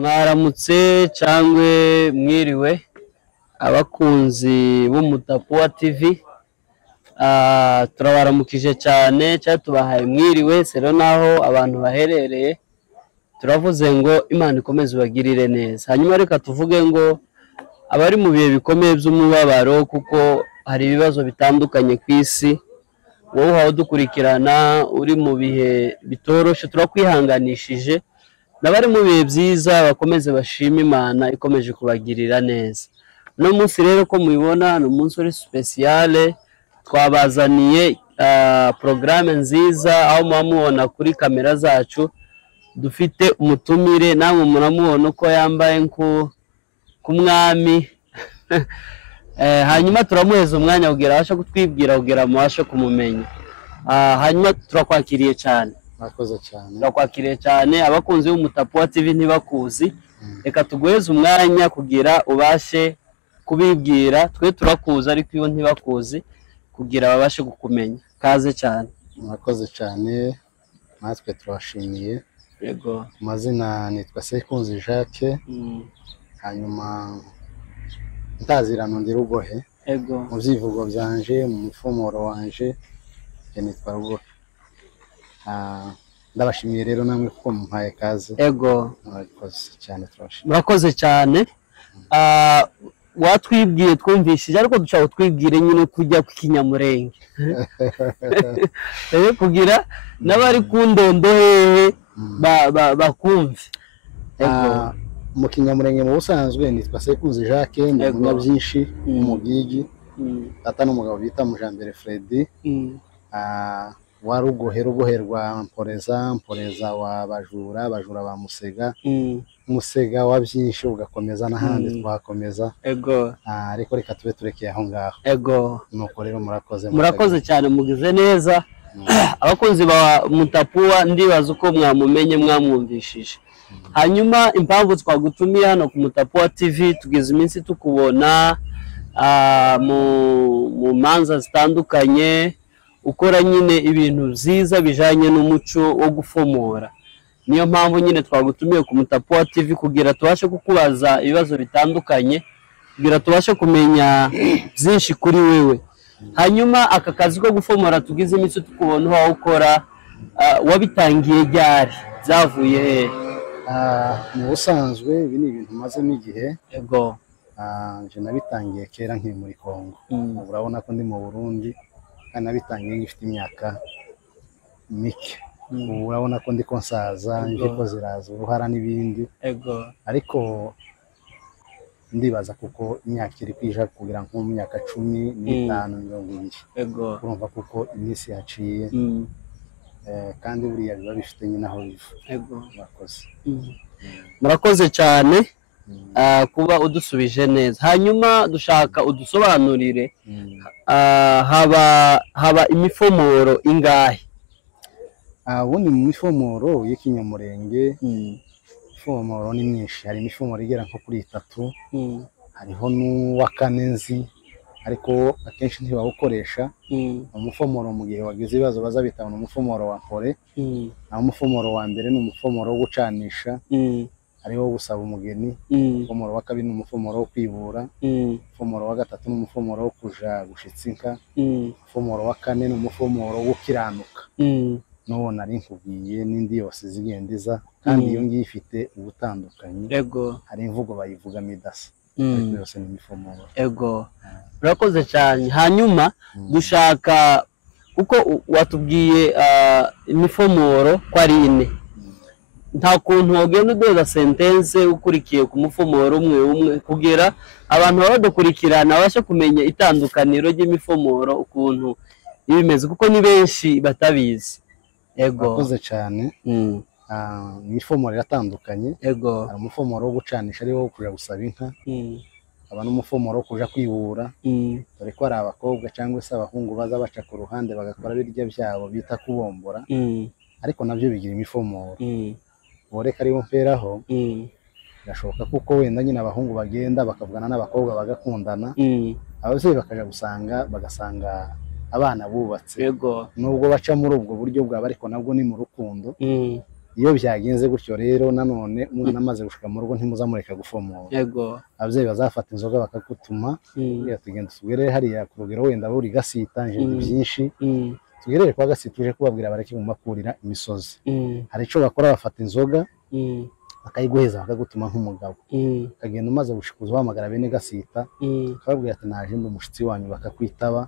Mwaramutse cyangwa mwiriwe abakunzi b'Umutapuwa TV. Turabaramukije cyane cyangwa tubahaye mwiriwe sero naho abantu baherereye. Turavuze ngo Imana ikomeze ubagirire neza. Hanyuma reka tuvuge ngo abari mu bihe bikomeye by'umubabaro, kuko hari ibibazo bitandukanye ku isi. Wowe uhawe dukurikirana uri mu bihe bitoroshe, turakwihanganishije. N'abari mu bihe byiza bakomeze bashima Imana ikomeje kubagirira neza. Uno munsi rero ko mubibona ni umunsi uri speciale, twabazaniye programme nziza, aho muba mubona kuri kamera zacu dufite umutumire, namwe muramubona uko yambaye nk'umwami. Hanyuma turamuheza umwanya kugira abashe kutwibwira, kugira mubashe kumumenya. Hanyuma turakwakiriye cyane. Murakoze cyane. Turakwakiriye cyane. Abakunzi b'Umutapuwa TV ntibakuzi, reka tuguheze umwanya kugira ubashe kubibwira. Twe turakuzi ariko iyo ntibakuzi, kugira babashe kukumenya. Kaze cyane. Murakoze cyane, natwe turashimiye. Yego. Amazina nitwa Sekunzi Jacques. Hanyuma ntazirano ndi Rugohe. Yego. Mu byivugo byanje, mu mufomoro wanje nitwa Rugohe. Ndabashimiye rero namwe kuko mumpaye kaze. Yego. Murakoze cyane, turashimiye. Murakoze cyane. Watwibwiye twumvishije, ariko dushaka twibwire nyine kujya ku Kinyamurenge. Kugira n'abari ku ndondo hehe bakumve. Mu Kinyamurenge mu busanzwe nitwa Sekunzi Jacques, ni umunyabyinshi w'umugigi, ata n'umugabo bita Mujambere Freddy, wa Rugohe, Rugohe rwa Mporeza wa Bajura ba Musega wa byinshi, ugakomeza n'ahandi twakomeza. Ego. Ariko reka tube turekeye aho ngaho. Ego. Nuko rero murakoze cyane, mugize neza. Abakunzi ba Mutapuwa ndibaza uko mwamumenye, mwamwumvishije. Hanyuma impamvu twagutumiye hano ku Mutapuwa TV, tugeze iminsi tukubona mu manza zitandukanye, ukora nyine ibintu byiza bijanye n'umuco wo gufomora. Niyo mpamvu nyine twagutumiye ku Mutapuwa TV kugira tubashe kukubaza ibibazo bitandukanye, kugira tubashe kumenya byinshi kuri wewe. Hanyuma aka kazi ko gufomora tugize iminsi tukubona aho ukora, wabitangiye ryari, byavuye hehe? Mu busanzwe ibi ni ibintu mazemo igihe. Yego. Nje nabitangiye kera nkiri muri Kongo. Urabona ko ndi mu Burundi, kandi nabitangiye ngifite imyaka mike. Urabona ko ndi konsaza, nje ko ziraza uruhara n'ibindi. Yego. Ariko ndibaza kuko imyaka iri kwija kugira nko mu myaka 15 20. Yego. Urumva kuko iminsi yaciye. Kandi buriya biba bifite nyine aho biva. Yego. Murakoze. Murakoze cyane kuba udusubije neza. Hanyuma dushaka udusobanurire, haba imifomoro ingahe? Ubundi mu mifomoro y'Ikinyamurenge, ifomoro ni myinshi. Hari imifomoro igera nko kuri 3, hariho n'uwa 4 nzi, ariko akenshi ntibawukoresha. Umufomoro mu gihe wagize ibibazo baza bitana umufomoro wa pore, naho umufomoro wa mbere ni umufomoro wo gucanisha, hariho gusaba umugeni. Umufomoro wa kabiri ni umufomoro wo kwibura. Umufomoro wa gatatu ni umufomoro wo kuja gushitsa inka. Umufomoro wa 4 ni umufomoro wo gukiranuka. N'uwo nari nkubwiye, n'indi yose zigendiza, kandi iyo ngiye ifite ubutandukanye. Yego. Hari imvugo bayivuga midasa. Ariko yose ni imifomoro. Ego. Murakoze cyane. Hanyuma dushaka uko watubwiye imifomoro ko ari 4. Nta kuntu wogenda udoza sentence ukurikiye ku mufomoro umwe kugira abantu badukurikirana babashe kumenya itandukaniro ry'imifomoro ukuntu ibimeze, kuko ni benshi batabizi. Ego. Murakoze cyane. Imifomoro iratandukanye. Ego. Hari umufomoro wo gucanisha, ari wo kuja gusaba inka. Aba n'umufomoro wo kuja kwibura. Dore ko ari abakobwa cyangwa se abahungu baza baca ku ruhande bagakora birya byabo bita kubombora. Ariko nabyo bigira imifomoro. Boreka ari bo mperaho. Birashoboka kuko wenda nyine abahungu bagenda bakavugana n'abakobwa bagakundana. Ababyeyi bakaja bagasanga abana bubatse. Yego. Nubwo baca muri ubwo buryo bwabo, ariko nabwo ni mu rukundo. iyo byagenze gutyo rero nanone umwana amaze gushika mu rugo ntimuzamureka gufomora. Yego. Abavyeyi bazafata inzoga bakagutuma kugira tugenda tugere hariya ku rugero wenda buri gasita nje byinshi tugerere kwa gasita uje kubabwira bareke mu makurira imisozi. Hari ico bakora bafata inzoga bakayiguheza bakagutuma nk'umugabo kagenda umaze gushikuza uhamagara bene gasita akababwira ati naje ndi umushitsi wanyu bakakwitaba.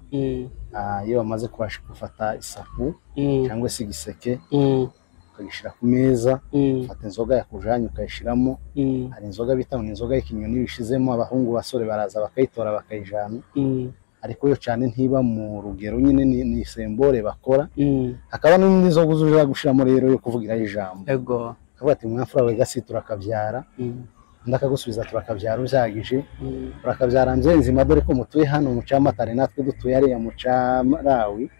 Iyo bamaze kubashika gufata isaku cyangwa se igiseke ukagishira ku meza ufata inzoga yakujanye ukayishiramo. Hari inzoga bita ngo inzoga y'ikinyoni bishizemo abahungu basore baraza bakayitora bakayijana ariko yo cyane ntiba mu rugero nyine ni sembore bakora. Hakaba n'indi nzoga uzuje gushiramo rero yo kuvugira ijambo. Yego. Akavuga ati mwafura we gasi turakabyara ndakagusubiza turakabyara ubyagije turakabyara nzima dore ko mutuye hano mu Camatare natwe dutuye ari ya mu Camarawi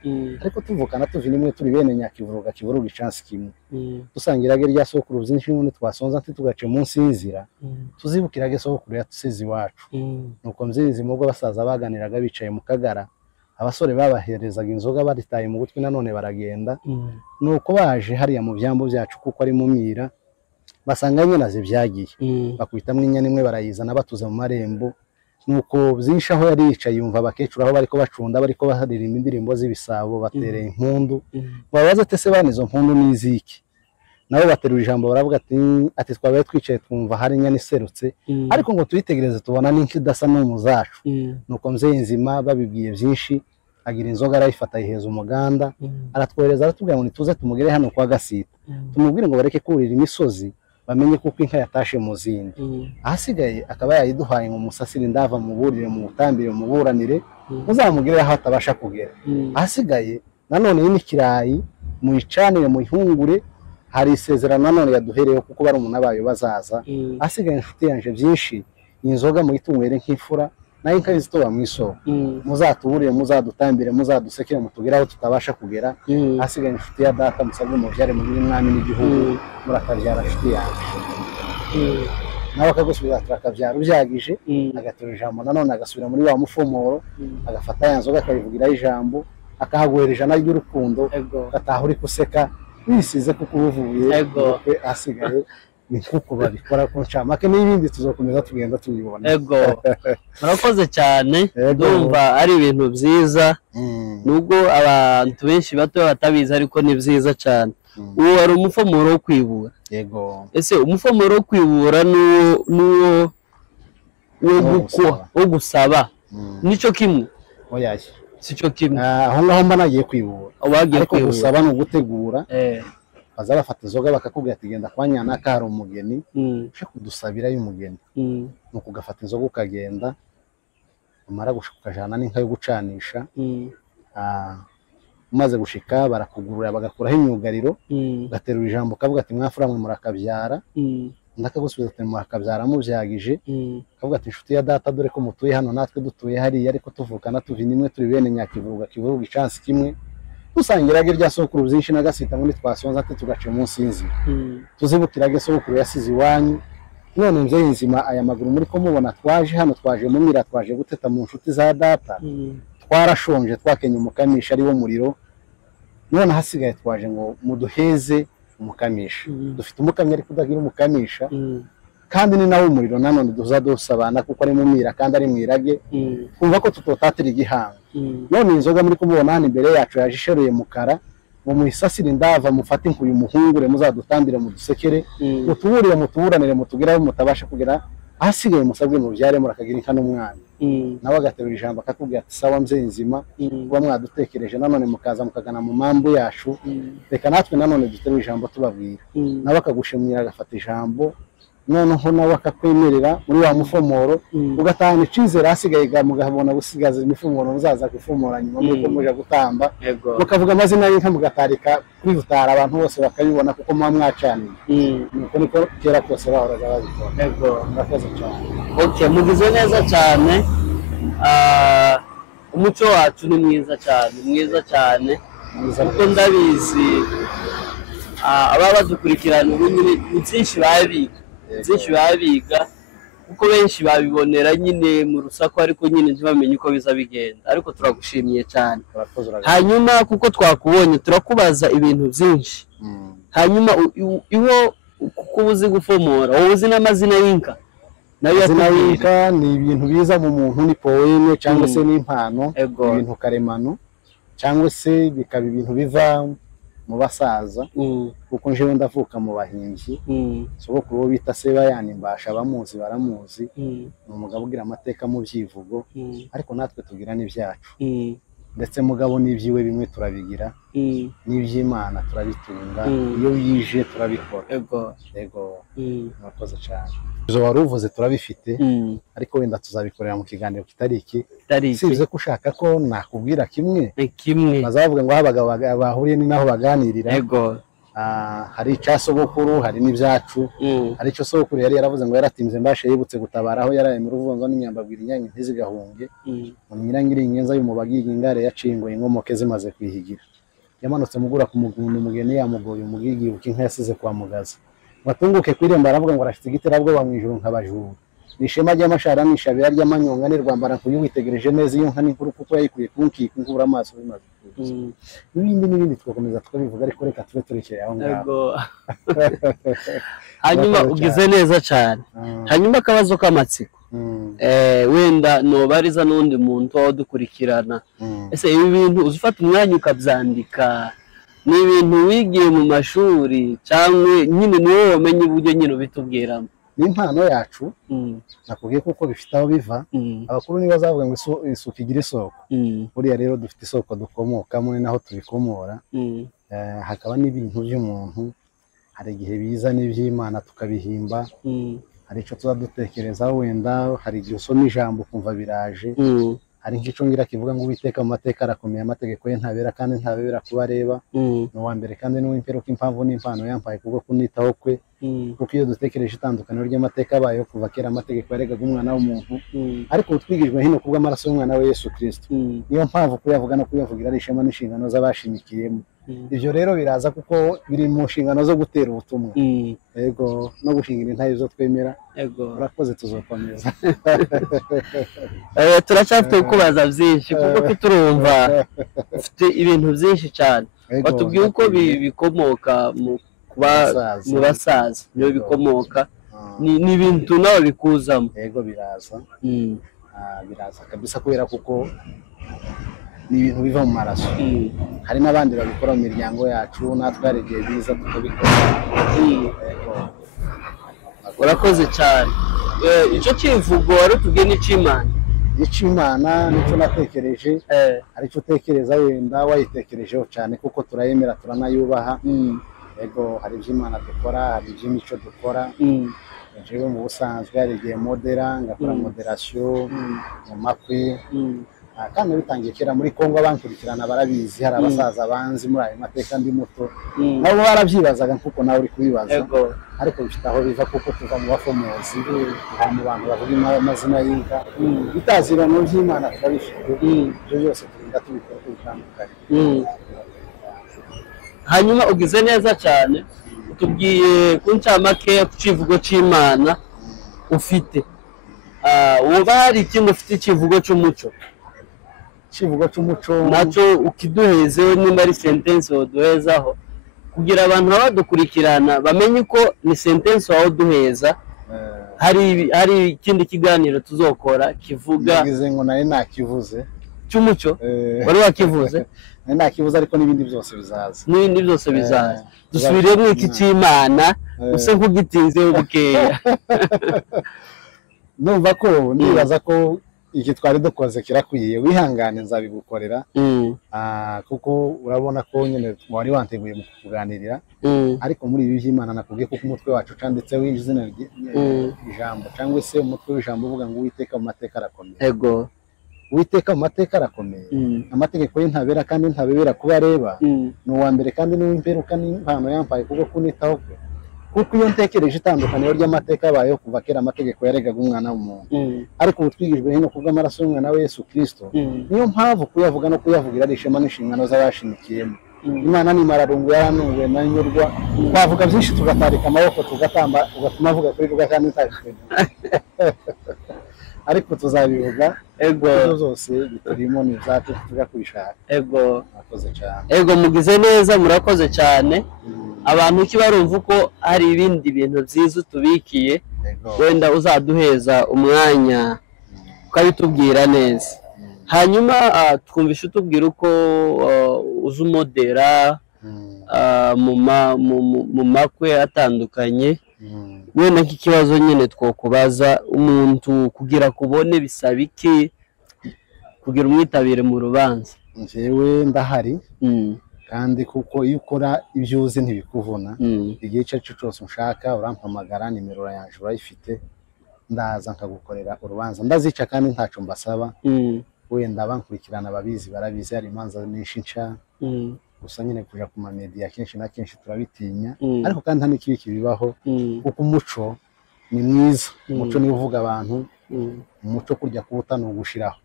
ariko tuvukana tuvi nimwe turi bene Nyakivuruga Kivuruga icansi kimwe dusangiraga rya sokuru byinshi n'undi twasonza ati tugace munsi y'inzira tuzibukirage sokuru yatusize iwacu. Nuko nzima ubwo basaza baganiraga bicaye mu Kagara abasore babaherezaga inzoga baritaye mu gutwi nanone baragenda. Nuko baje hariya mu byambo byacu kuko ari mu mira basanga nyina zibyagiye bakwitamwe inyana imwe barayizana batuze mu marembo. Nuko byinshi aho yari yicaye yumva abakecuru aho bariko bacunda bariko baharirimba indirimbo z'ibisabo batereye impundu. Babaza ate se bane izo mpundu n'iziki nabo baterura ijambo baravuga ati twabaye twicaye twumva hari inyana iserutse ariko ngo tuyitegereze tubona n'inki dasa no mu zacu. Nuko mzee nzima babibwiye byinshi agira inzoga arayifata yiheza umuganda aratwohereza aratubwira ngo nituze tumugere hano kwa gasita tumubwire ngo bareke kurira imisozi bamenye kuko inka yatashe mu zindi. Ahasigaye akaba yayiduhaye ngo musasire ndava mu burire mu utambire mu buranire muzamugire aho atabasha kugera. Ahasigaye nanone y'ikirayi mu icanire mu ihungure hari isezerano nanone yaduhereyeho kuko bari umuntu abayo bazaza. Ahasigaye inshuti yanje byinshi inzoga mu itunwere nk'ifura nayo inka zitoba mu isoko muzatuburire muzadutambire muzadusekere mutugeraho tutabasha kugera. Ahasigaye inshuti ya data musabwe mu byare mu mwami n'igihugu murakabyara inshuti yaje nawe akagusubiza turakabyara ubyagije agatura ijambo nanone agasubira muri wa mufomoro agafata ya nzoga akayivugira ijambo akahaguhera ijana ry'urukundo gataha uri kuseka wisize kuko ubuvuye. Ahasigaye ni kuko babikora ko ncamake n'ibindi tuzokomeza tugenda tubibona. Yego. Murakoze cyane ndumva ari ibintu byiza nubwo abantu benshi bato batabizi ariko ni byiza cyane. Uwo ari umufomoro wo kwibura. Yego. Ese umufomoro wo kwibura nuwo wo gusaba nico kimwe? Oya sico kimwe. Aho ngaho mba nagiye kwibura ariko gusaba no gutegura. Baza bafata inzoga bakakubwira ati genda kwa Nyanaka hari umugeni uje kudusabira y'umugeni. Nuko ugafata inzoga ukagenda umara gushika ukajana n'inka yo gucanisha. Umaze gushika barakugurura bagakuraho imyugariro gaterura ijambo kavuga ati mwafura mwe murakabyara ndakagusubiza ati murakabyara mubyagije kavuga ati inshuti ya data dore ko mutuye hano natwe dutuye hariya ariko tuvukana tuvi nimwe turi bene Nyakivuruga Kivuruga icansi kimwe dusangiraga rya sokuru byinshi na gasita ngo twasonza ati tugace munsi y'inzira tuzibukirage sokuru yasize iwanyu. None mzee nzima aya maguru muri ko mubona twaje hano twaje mu mira twaje guteta mu nshuti za data twarashonje twakenye umukamisha ari wo muriro. None hasigaye twaje ngo muduheze umukamisha dufite umukamyi ariko udagira umukamisha kandi ni nawe umuriro nanone dusabana kuko ari mu mira kandi ari mwirage kumva ko tutotatira igihanga. None inzoga muri kumubona hano imbere yacu yajisheruye mukara mu muisasire ndava mufate inkuyu muhungure muzadutambire mu dusekere mutuburire mutuburanire mutugeraho mutabasha kugera. Ahasigaye musabwe mu byare murakagira inka n'umwana nawe agaterura ijambo akakubwira ati sawa mzee nzima kuba mwadutekereje nanone mukaza mukagana mu mambu yacu reka natwe nanone duterura ijambo tubabwira. Nawe akagushimira agafata ijambo noneho nawe akakwemerera muri wa mufomoro ugatahana icizere. Hasigaye mugabona gusigaza imifomoro muzaza kwifomora nyuma muko muje gutamba mukavuga amazina y'inka mugatarika kwivutara abantu bose bakabibona kuko muba mwacaniye. Nuko niko kera kose bahoraga babikora. Yego. Murakoze cyane. Okay, mugize neza cyane. Umuco wacu ni mwiza cyane kuko ndabizi aba badukurikirana ubu nyine byinshi babiga kuko benshi babibonera nyine mu rusaku ariko nyine ntibamenye uko biza bigenda. Ariko turagushimiye cyane. Hanyuma kuko twakubonye turakubaza ibintu byinshi hanyuma iwo kuko uzi gufomora wowe uzi n'amazina y'inka nayo amazina y'inka ni ibintu biza mu muntu, ni poeme cyangwa se n'impano, ibintu karemano cyangwa se bikaba ibintu biva mu basaza, kuko njewe ndavuka mu bahinzi. Sogokuru wo bita Sebayani Mbasha bamuzi baramuzi, ni umugabo ugira amateka mu byivugo, ariko natwe tugira n'ibyacu, ndetse mugabo n'ibyiwe bimwe turabigira, n'iby'Imana turabitunga, iyo yije turabikora. Yego murakoze cyane. Izo wari uvuze turabifite, ariko wenda tuzabikorera mu kiganiro kitari iki, sibize ko ushaka ko nakubwira kimwe bazavuga ngo abagabo bahuriye ni naho baganirira. Hari icya sogokuru, hari n'ibyacu. Hari icyo sogokuru yari yaravuze ngo yaratinze Mbasha yibutse gutabara aho yaraye mu Ruvunzo n'inyambabwira inyange ntizigahunge, mu nyirangiri inyenza y'umubagiga ingare yacingoye inkomoke zimaze kwihigira, yamanutse mugura ku mugundu umugeni yamugoye umugigi uko inka yasize kwa Mugaza, batunguke kwiremba aravuga ngo arafite igiterabwoba mu ijuru nk'abajuru, nishema ry'amashara nishabira ry'amanyonga ni Rwambara kuyitegereje neza iyo nka n'inkuru kuko yayikuye kunkika nkura amaso bimaze n'ibindi twakomeza twabivuga, ariko reka tube turekeye aho ngaho. Hanyuma ugize neza cyane. Hanyuma akabazo k'amatsiko, wenda nobariza n'undi muntu aho dukurikirana, ese ibi bintu uzufata umwanya ukabyandika, ni ibintu wigiye mu mashuri cyangwa nyine niwe wamenye uburyo nyine ubitubwiramo? Ni impano yacu, nakubwiye kuko bifite aho biva. Abakuru niba bazavuga ngo isuku igira isoko, buriya rero dufite isoko dukomokamo, ni naho tubikomora. Hakaba n'ibintu by'umuntu, hari igihe biza n'iby'Imana tukabihimba, hari icyo tuba dutekerezaho, wenda hari igihe usoma ijambo ukumva biraje, hari nk'icyo ngira kivuga ngo Uwiteka mu mateka arakomeye, amategeko ye ntabera kandi ntabera kuba areba, ni uwa mbere kandi ni uw'imperuka, impamvu n'impano yampaye kubwo kunitaho kwe, kuko iyo dutekereje itandukaniro ry'amateka abayeho kuva kera, amategeko yaregaga umwana w'umuntu, ariko ubu twigijwe hino kubw'amaraso y'umwana we Yesu Kristo, niyo mpamvu kuyavuga no kuyavugira ari ishema n'inshingano z'abashimikiyemo. Ibyo rero biraza kuko biri mu nshingano zo gutera ubutumwa, yego, no gushingira intahe zo twemera. Urakoze, tuzokomeza. Turacyafite kubaza byinshi kuko turumva ufite ibintu byinshi cyane. Batubwiye uko bikomoka mu basaza, niyo bikomoka, ni ibintu nawe bikuzamo. Yego biraza kabisa, kubera kuko ni ibintu biva mu maraso. Hari n'abandi babikora mu miryango yacu, natwe hari igihe biza tukabikora. Urakoze cyane. Icyo kivugo wari utubwiye n'Imana? Imana nicyo natekereje. Hari icyo utekereza wenda wayitekerejeho cyane, kuko turayemera turanayubaha. Yego, hari iby'Imana dukora, hari iby'imico dukora. Jewe mu busanzwe hari igihe modera, ngakora moderasiyo mu makwe, kandi bitangiye kera muri Kongo. Abankurikirana barabizi, hari abasaza banzi muri ayo mateka ndi muto, nabo barabyibazaga kuko nawe uri kubibaza, ariko bifite aho biva, kuko tuva mu bafomozi, tuva mu bantu bavuga amazina y'inka, bitazirano by'Imana turabifite. Ibyo byose turinda tubikora bitandukanye. Hanyuma ugize neza cyane, utubwiye ku ncamake ku kivugo cy'Imana ufite. Woba hari ikintu ufite ikivugo cy'umuco? Ikivugo cy'umuco nacyo ukiduhezeho, nimba ari sentence woduhezaho, kugira abantu badukurikirana bamenye ko ni sentence wawe duheza. Hari ikindi kiganiro tuzokora kivuga, nagize ngo nari nakivuze cy'umuco. Wari wakivuze? Nari nakivuze, ariko n'ibindi byose bizaza. N'ibindi byose bizaza. Dusubiremo iki cy'Imana, use nk'ugitinzeho bukeya. Numva ko nibaza ko iki twari dukoze kirakwiye, wihangane nzabigukorera, kuko urabona ko nyine wari wanteguye mu kuganirira, ariko muri ibi by'Imana nakubwiye kuko umutwe wacu canditseho izina ijambo, cyangwa se umutwe w'ijambo uvuga ngo Uwiteka mu mateka arakomeye. Yego, Uwiteka mu mateka arakomeye, amategeko ye ntabera kandi ntabebera kuba areba, ni uwa mbere kandi ni uw'imperuka, n'impano yampaye kubwo kunitaho kwe, kuko iyo ntekereje itandukaniro ry'amateka abayeho kuva kera, amategeko yaregaga umwana w'umuntu, ariko ubu twigijwe hino kubw'amaraso y'umwana we Yesu Kristo, niyo mpamvu kuyavuga no kuyavugira ari ishema n'inshingano z'abashimikiyemo. Imana nimara rungu yaranunguwe na nyurwa, twavuga byinshi tugatarika amaboko tugatamba, ugatuma avuga kuri rwa kandi ntabikora, ariko tuzabivuga. Ibyo zose biturimo ni ibyacu tujya kubishaka. Murakoze cyane. Mugize neza, murakoze cyane. abantu kibarumva uko hari ibindi bintu byiza utubikiye wenda uzaduheza umwanya ukabitubwira neza. Hanyuma twumvishe utubwira uko uza umodera mu makwe atandukanye. Wenda nk'ikibazo nyine twokubaza, umuntu kugira kubone bisaba iki kugira umwitabire mu rubanza? Njyewe ndahari kandi kuko iyo ukora ibyo uzi ntibikuvuna. Igihe icyo ari cyo cyose ushaka urampamagara, nimero yanjye urayifite, ndaza nkagukorera urubanza ndazica kandi ntacyo mbasaba. Wenda bankurikirana babizi barabizi, hari imanza nyinshi nca, gusa nyine kuja ku mamedia kenshi na kenshi turabitinya, ariko kandi nta n'ikibi kibibaho kuko umuco ni mwiza. Umuco niwo uvuga abantu, umuco kurya kubuta ni ugushiraho,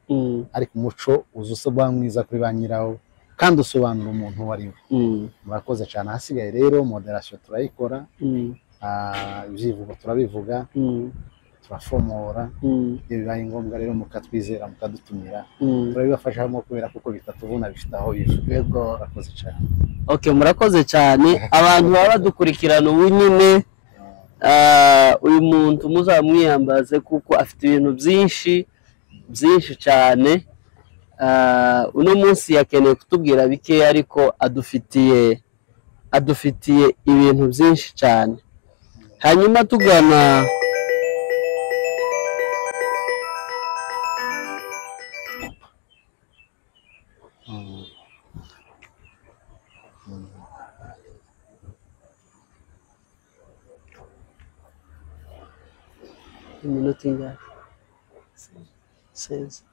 ariko umuco uzusoba mwiza kuri ba nyirawo kandi usobanura umuntu uwo ari we. Murakoze cyane. Hasigaye rero moderation turayikora, ibyivugo turabivuga, turafomora. Iyo bibaye ngombwa rero mukatwizera mukadutumira, turabibafashamo kubera kuko bitatubona bifite aho biva. Yego, murakoze cyane. Okay, murakoze cyane. Abantu baba badukurikirana ubu nyine, uyu muntu muzamwiyambaze kuko afite ibintu byinshi cyane. Uno munsi yakeneye kutubwira bikeya, ariko adufitiye ibintu byinshi cyane. Hanyuma tugana iminota ingahe? Seza.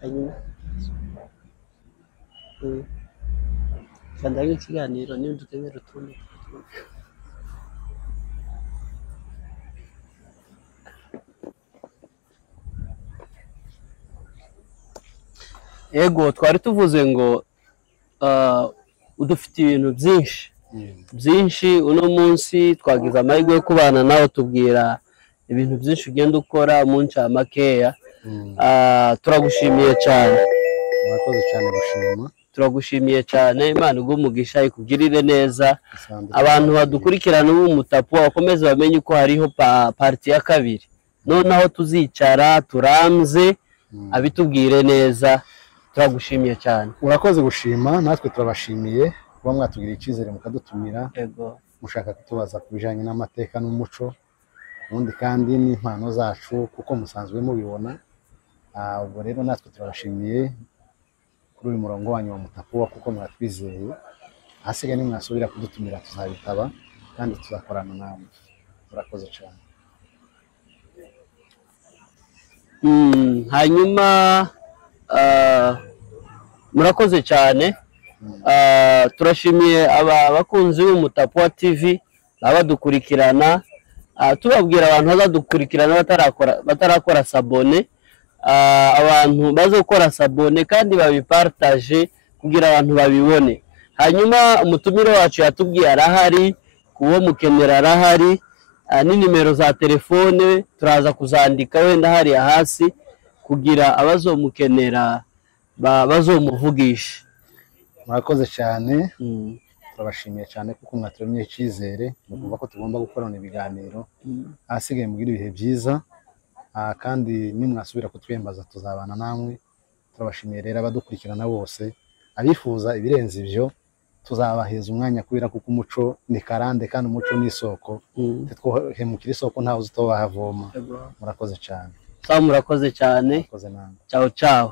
Hanyuma kanda nk'ikiganiro n'ibindi ukenera utundi. Ego, twari tuvuze ngo udufite ibintu byinshi. Uno munsi twagize amahirwe yo kubana nawe, tubwira ibintu byinshi ugenda ukora mu ncamakeya. Turagushimiye cyane. Murakoze cyane gushima. Turagushimiye cyane, Imana iguhe umugisha, ikugirire neza. Abantu badukurikirana ubu Mutapu bakomeze bamenye ko hariho parti ya kabiri, noneho tuzicara turamze abitubwire neza. Turagushimiye cyane. Urakoze gushima, natwe turabashimiye kuba mwatugiriye icyizere mukadutumira. Yego, mushaka kutubaza ku bijyanye n'amateka n'umuco, ubundi kandi n'impano zacu kuko musanzwe mubibona. Ubwo rero natwe turabashimiye kuri uyu murongo wanyu wa Mutapu kuko mwatwizeye. Hasigaye nimwasubira kudutumira tuzabitaba kandi tuzakorana namwe. Murakoze cyane. Hanyuma murakoze cyane. Turashimiye abakunzi b'Umutapu TV badukurikirana, tubabwira abantu bazadukurikirana batarakora sabone, abantu baze gukora sabone kandi babipartage kugira abantu babibone. Hanyuma umutumire wacu yatubwiye arahari, kuwo mukenera arahari, n'inimero za telefone turaza kuzandika wenda hariya hasi kugira abazomukenera bazomuvugisha. Murakoze cyane. Turabashimiye cyane kuko mwaturemye icyizere, no kuvuga ko tugomba gukorana ibiganiro. Hasigaye mugira ibihe byiza, kandi nimwasubira kutwembaza tuzabana namwe. Turabashimiye rero abadukurikirana bose, abifuza ibirenze ibyo tuzabaheza umwanya kubera kuko umuco ni karande kandi umuco ni isoko. Twohemukira isoko ntawe uzi uto bahavoma. Murakoze cyane. Murakoze cyane. Murakoze namwe. Ciao ciao.